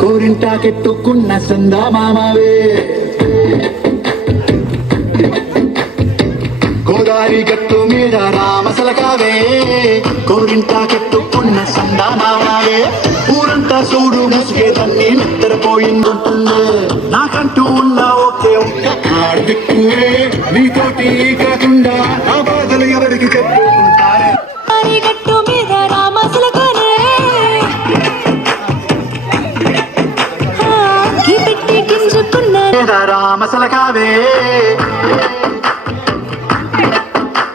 కోరింటాకెట్టుకున్న సందా మామవే గోదారి గట్టు మీద రామసలకావే కోరింటాకెట్టుకున్న సందా మామవే ఊరంతా చూడు ముసుగే తన్ని నిద్రపోయిందుంటుందే నాకంటూ ఉన్న ఒకే ఒక్క ఆడదిక్కువే నీతోటి కాకుండా ఆ బాధలు ఎవరికి చెప్పుకుంటారే గట్టు మీద రామసలకావే రామసలకావే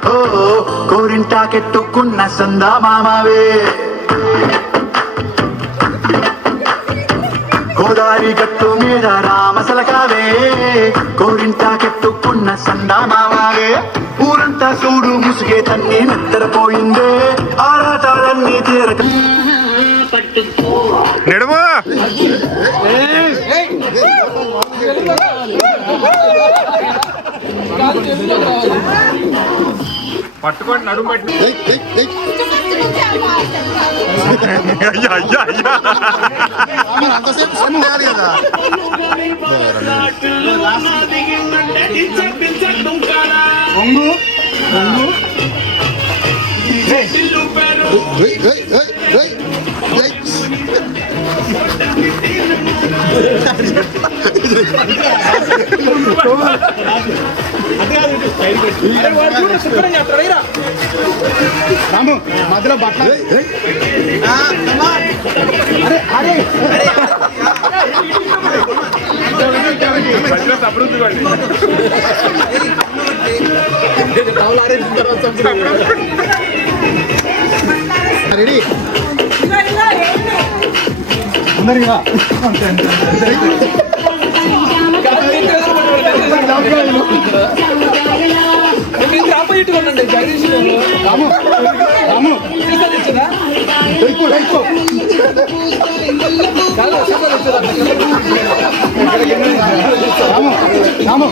ఓ కోరింటాకెట్టుకున్న సందా మామవే గోదారి గట్టు మీద రామసలకావే కోరింటాకెట్టుకున్న సందా మామవే ఊరంతా చూడు ముసుగే తన్ని నిద్రపోయిందే ఆరాటాలన్నీ తీరక నడుమా పట్టుకోండి నడుము పట్టి అయ్యా అయ్యా అయ్యా అంతసేపు కదా రాము మధ్యలో బట్టలు రెడీ అందరిగా ఆపోజిట్ ఉండండి జగదీష్ రాము రాము రాము రాము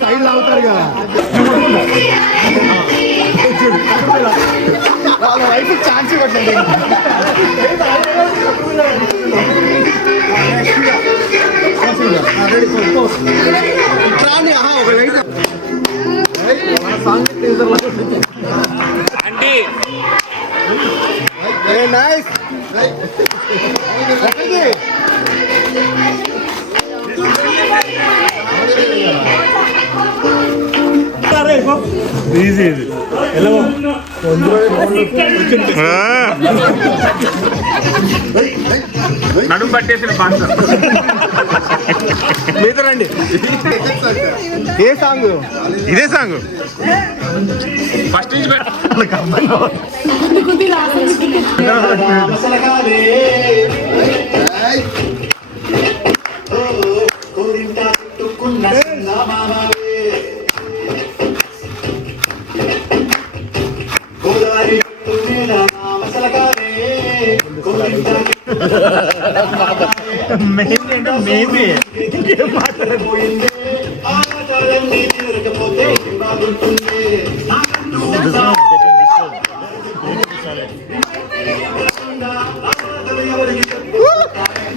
సైడ్ లాగుతారు కదా వాళ్ళ వైపు ఛాన్స్ ఇవ్వట్లేదు అండి నైస్ ఈజీ ఇది నడుము పట్టేసిన పాట మీద రండి ఏ సాంగ్ ఇదే సాంగ్ ఫస్ట్ నుంచి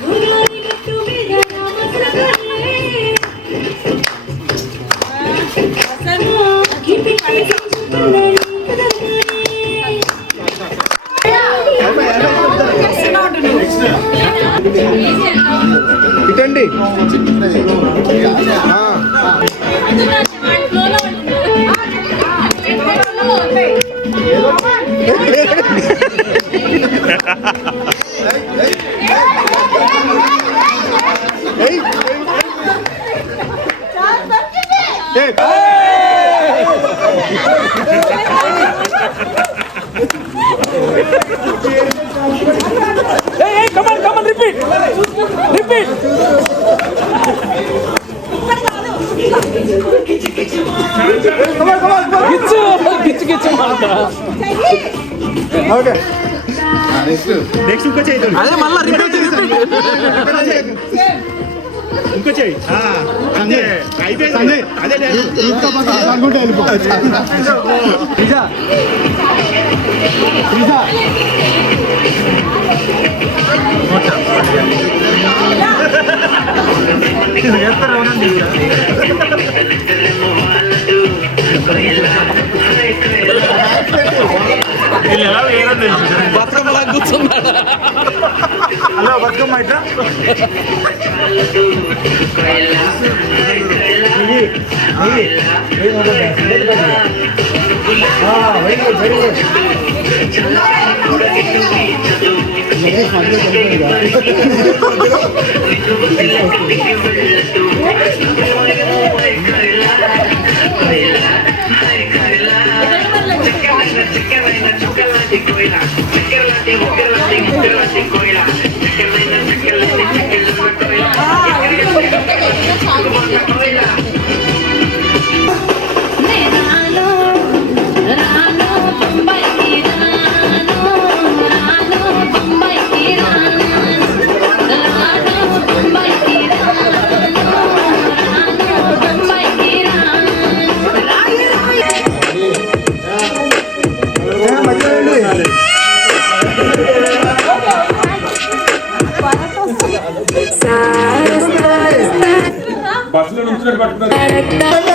గురారి గట్టు మీద రామచిలకనే అఖిపి కవిపించుకున్నది ఇటండి Come on, repeat. గిచ్చు మాట. ఓకే నెక్స్ట్ ఇంకో చేయి అదే మళ్ళా రిపీట్. ఇంకో చేయి అంతే అయిపోయింది అదే ఇంకా అనుకుంటే వెళ్ళిపో రిజా బతుకమ్మలా కూర్చున్నాడు. హలో బతుకమ్మ ఇట్లా బస్సులో నుంచి పట్టుకున్నారు.